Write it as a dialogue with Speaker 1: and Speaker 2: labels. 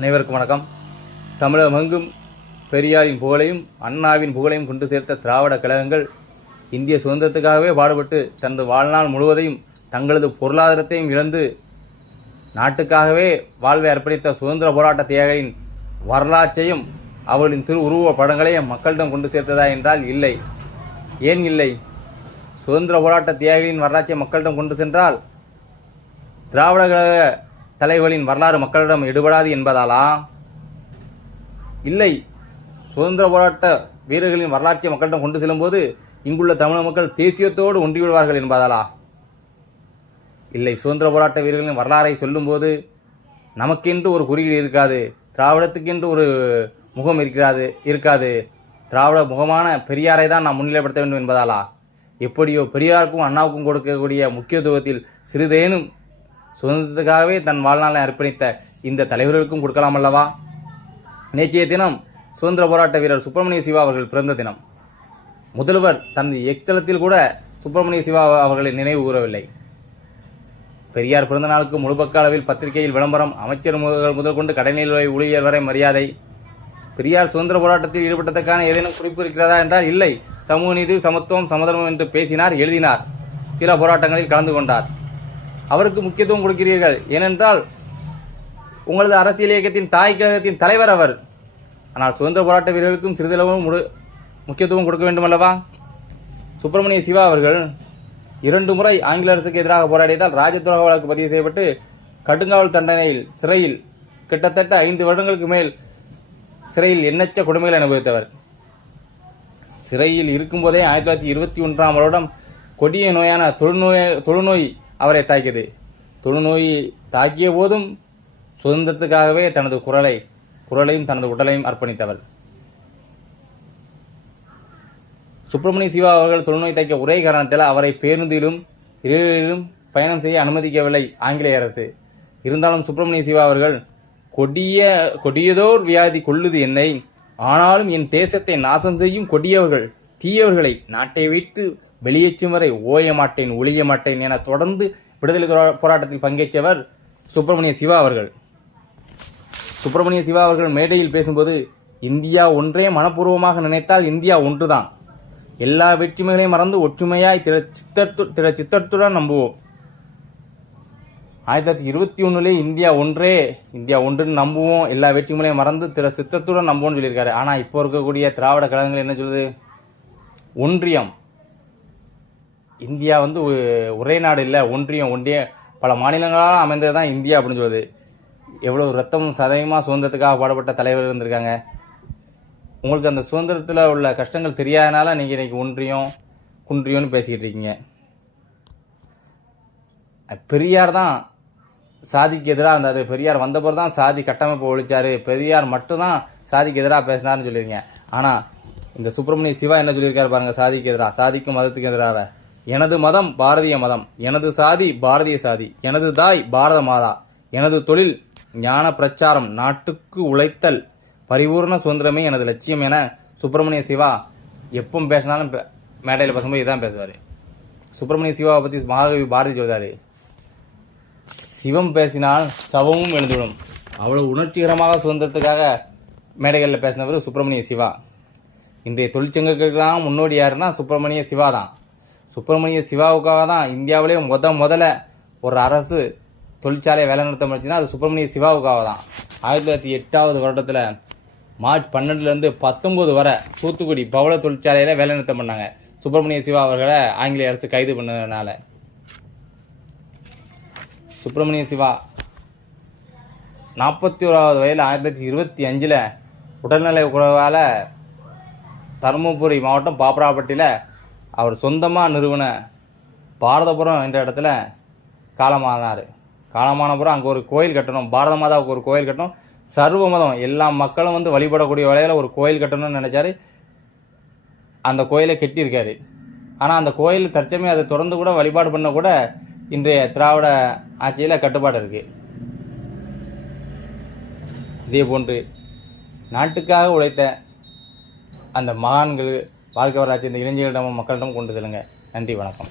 Speaker 1: அனைவருக்கும் வணக்கம். தமிழகமெங்கும் பெரியாரின் புகழையும் அண்ணாவின் புகழையும் கொண்டு சேர்த்த திராவிட கழகங்கள் இந்திய சுதந்திரத்துக்காகவே பாடுபட்டு தனது வாழ்நாள் முழுவதையும் தங்களது பொருளாதாரத்தையும் இழந்து நாட்டுக்காகவே வாழ்வை அர்ப்பணித்த சுதந்திர போராட்ட தியாகிகளின் வரலாற்றையும் அவர்களின் திரு உருவ படங்களையும் மக்களிடம் கொண்டு சேர்த்ததா என்றால் இல்லை. ஏன் இல்லை? சுதந்திர போராட்ட தியாகிகளின் வரலாற்றை மக்களிடம் கொண்டு சென்றால் திராவிட கழக தலைவர்களின் வரலாறு மக்களிடம் எடுபடாது என்பதாலா? இல்லை. சுதந்திர போராட்ட வீரர்களின் வரலாற்றை மக்களிடம் கொண்டு செல்லும்போது இங்குள்ள தமிழக மக்கள் தேசியத்தோடு ஒன்றிவிடுவார்கள் என்பதாலா? இல்லை. சுதந்திர போராட்ட வீரர்களின் வரலாறை சொல்லும்போது நமக்கென்று ஒரு குறியீடு இருக்காது. திராவிடத்துக்கென்று ஒரு முகம் இருக்கிறாது இருக்காது. திராவிட முகமான பெரியாரை தான் நாம் முன்னிலைப்படுத்த வேண்டும் என்பதாலா? எப்படியோ பெரியாருக்கும் அண்ணாவுக்கும் கொடுக்கக்கூடிய முக்கியத்துவத்தில் சிறிதேனும் சுதந்திரத்துக்காகவே தன் வாழ்நாளை அர்ப்பணித்த இந்த தலைவர்களுக்கும் கொடுக்கலாம் அல்லவா? நேற்றைய தினம் சுதந்திர போராட்ட வீரர் சுப்பிரமணிய சிவா அவர்கள் பிறந்த தினம். முதல்வர் தனது எக்ஸலத்தில் கூட சுப்பிரமணிய சிவா அவர்களை நினைவு கூறவில்லை. பெரியார் பிறந்த நாளுக்கு முழுபக்க அளவில் பத்திரிகையில் விளம்பரம் அமைச்சர் முதல் முதல் கொண்டு கடைநிலை ஊழியர் வரை மரியாதை. பெரியார் சுதந்திர போராட்டத்தில் ஈடுபட்டதற்கான ஏதேனும் குறிப்பு இருக்கிறதா என்றால் இல்லை. சமூக நீதி சமத்துவம் சமதர்மம் என்று பேசினார் எழுதினார். சில போராட்டங்களில் கலந்து கொண்டார். அவருக்கு முக்கியத்துவம் கொடுக்கிறீர்கள். ஏனென்றால் உங்களது அரசியல் இயக்கத்தின் தாய் கழகத்தின் தலைவர் அவர். ஆனால் சுதந்திர போராட்ட வீரர்களுக்கும் சிறிதளவும் முக்கியத்துவம் கொடுக்க வேண்டும் அல்லவா சுப்பிரமணிய சிவா அவர்கள் இரண்டு முறை ஆங்கில அரசுக்கு எதிராக போராடியதால் ராஜதுரோக வழக்கு பதிவு செய்யப்பட்டு கடுங்காவல் தண்டனையில் சிறையில் கிட்டத்தட்ட ஐந்து வருடங்களுக்கு மேல் சிறையில் எண்ணற்ற கொடுமைகளை அனுபவித்தவர். சிறையில் இருக்கும்போதே ஆயிரத்தி தொள்ளாயிரத்தி இருபத்தி ஒன்றாம் வருடம் கொடிய நோயான தொழுநோய் தொழுநோய் அவரை தாக்கியது. தொழுநோய் தாக்கிய போதும் சுதந்திரத்துக்காகவே தனது குரலை குரலையும் தனது உடலையும் அர்ப்பணித்தவர். சுப்பிரமணிய சிவா அவர்கள் தொழுநோய் தாக்கிய ஒரே காரணத்தில் அவரை பேருந்திலும் இரவிலும் பயணம் செய்ய அனுமதிக்கவில்லை ஆங்கிலேய அரசு. இருந்தாலும் சுப்பிரமணிய சிவா அவர்கள் கொடிய கொடியதோர் வியாதி கொள்ளுது என்னை. ஆனாலும் என் தேசத்தை நாசம் செய்யும் கொடியவர்கள் தீயவர்களை நாட்டை விட்டு வெளியேற்றும் வரை ஓய மாட்டேன் ஒழிய மாட்டேன் என தொடர்ந்து விடுதலை போரா- போராட்டத்தில் பங்கேற்றவர் சுப்பிரமணிய சிவா அவர்கள். சுப்பிரமணிய சிவா அவர்கள் மேடையில் பேசும்போது இந்தியா ஒன்றே மனப்பூர்வமாக நினைத்தால் இந்தியா ஒன்றுதான். எல்லா வேற்றுமைகளையும் மறந்து ஒற்றுமையாய் திட சித்தத்து திட சித்தத்துடன் நம்புவோம். ஆயிரத்தி தொள்ளாயிரத்தி இருபத்தி ஒன்றுலே இந்தியா ஒன்றே இந்தியா ஒன்றுன்னு நம்புவோம். எல்லா வேற்றுமைகளையும் மறந்து திட சித்தத்துடன் நம்புவோம்னு சொல்லியிருக்காரு. ஆனால் இப்போ இருக்கக்கூடிய திராவிட கழகங்கள் என்ன சொல்லுது? ஒன்றியம். இந்தியா வந்து ஒரே நாடு இல்லை ஒன்றியம் ஒன்றிய பல மாநிலங்களால் அமைந்தது தான் இந்தியா அப்படின்னு சொல்லுது. எவ்வளோ ரத்தமும் சதயமாக சுதந்திரத்துக்காக பாடுபட்ட தலைவர் இருந்திருக்காங்க. உங்களுக்கு அந்த சுதந்திரத்தில் உள்ள கஷ்டங்கள் தெரியாதனால நீங்கள் இன்றைக்கி ஒன்றியம் குன்றியம்னு பேசிக்கிட்டு இருக்கீங்க. பெரியார் தான் சாதிக்கு எதிராக இருந்தார். பெரியார் வந்தபோது தான் சாதி கட்டமைப்பு ஒழிச்சார். பெரியார் மட்டும்தான் சாதிக்கு எதிராக பேசினார்னு சொல்லியிருக்கீங்க. ஆனால் இந்த சுப்பிரமணிய சிவா என்ன சொல்லியிருக்காரு பாருங்க சாதிக்கு எதிராக சாதிக்கும் மதத்துக்கு எதிராக. எனது மதம் பாரதிய மதம். எனது சாதி பாரதிய சாதி. எனது தாய் பாரத மாதா. எனது தொழில் ஞான பிரச்சாரம். நாட்டுக்கு உழைத்தல். பரிபூர்ண சுதந்திரமே எனது லட்சியம் என சுப்பிரமணிய சிவா எப்பவும் பேசினாலும் பே- மேடையில் பேசும்போது இதான் பேசுவார். சுப்பிரமணிய சிவாவை பற்றி மகாகவி பாரதி சொல்றாரு. சிவம் பேசினால் சவமும் எழுந்துவிடும். அவ்வளோ உணர்ச்சிகரமாக சுதந்திரத்துக்காக மேடைகளில் பேசினவர் சுப்பிரமணிய சிவா. இன்றைய தொழிற்சங்கங்களுக்கெல்லாம் முன்னோடி யாருன்னா சுப்பிரமணிய சிவா தான் சுப்பிரமணிய சிவாவுக்காக தான் இந்தியாவிலே முத முதல்ல ஒரு அரசு தொழிற்சாலையை வேலை நிறுத்த முடிச்சுன்னா அது சுப்பிரமணிய சிவாவுக்காக தான். ஆயிரத்தி தொள்ளாயிரத்தி எட்டாவது வருடத்தில் மார்ச் பன்னெண்டுலேருந்து பத்தொம்போது வரை தூத்துக்குடி பவள தொழிற்சாலையில் வேலை நிறுத்தம் பண்ணாங்க. சுப்பிரமணிய சிவா அவர்களை ஆங்கிலேய அரசு கைது பண்ணதுனால. சுப்பிரமணிய சிவா நாற்பத்தி ஓராவது வயதில் ஆயிரத்தி தொள்ளாயிரத்தி இருபத்தி அஞ்சில் உடல்நலை குறைவால் தருமபுரி மாவட்டம் பாப்பராப்பட்டியில் அவர் சொந்தமாக நிறுவன பாரதபுரம் என்ற இடத்துல காலமானார். காலமானபுறம் அங்கே ஒரு கோயில் கட்டணும். பாரத மாதாவுக்கு ஒரு கோயில் கட்டணும். சர்வ மதம் எல்லா மக்களும் வந்து வழிபடக்கூடிய வகையில் ஒரு கோயில் கட்டணும்னு நினச்சாரு. அந்த கோயிலை கட்டியிருக்காரு. ஆனால் அந்த கோயில் தற்சமயம் அதை தொடர்ந்து கூட வழிபாடு பண்ண கூட இன்றைய திராவிட ஆட்சியில் கட்டுப்பாடு இருக்குது இதே போன்று நாட்டுக்காக உழைத்த அந்த மகான்கள் வாழ்க்கை வரலாற்று இந்த இளைஞர்களிடம் மக்களிடம் கொண்டு செல்லுங்கள் நன்றி வணக்கம்.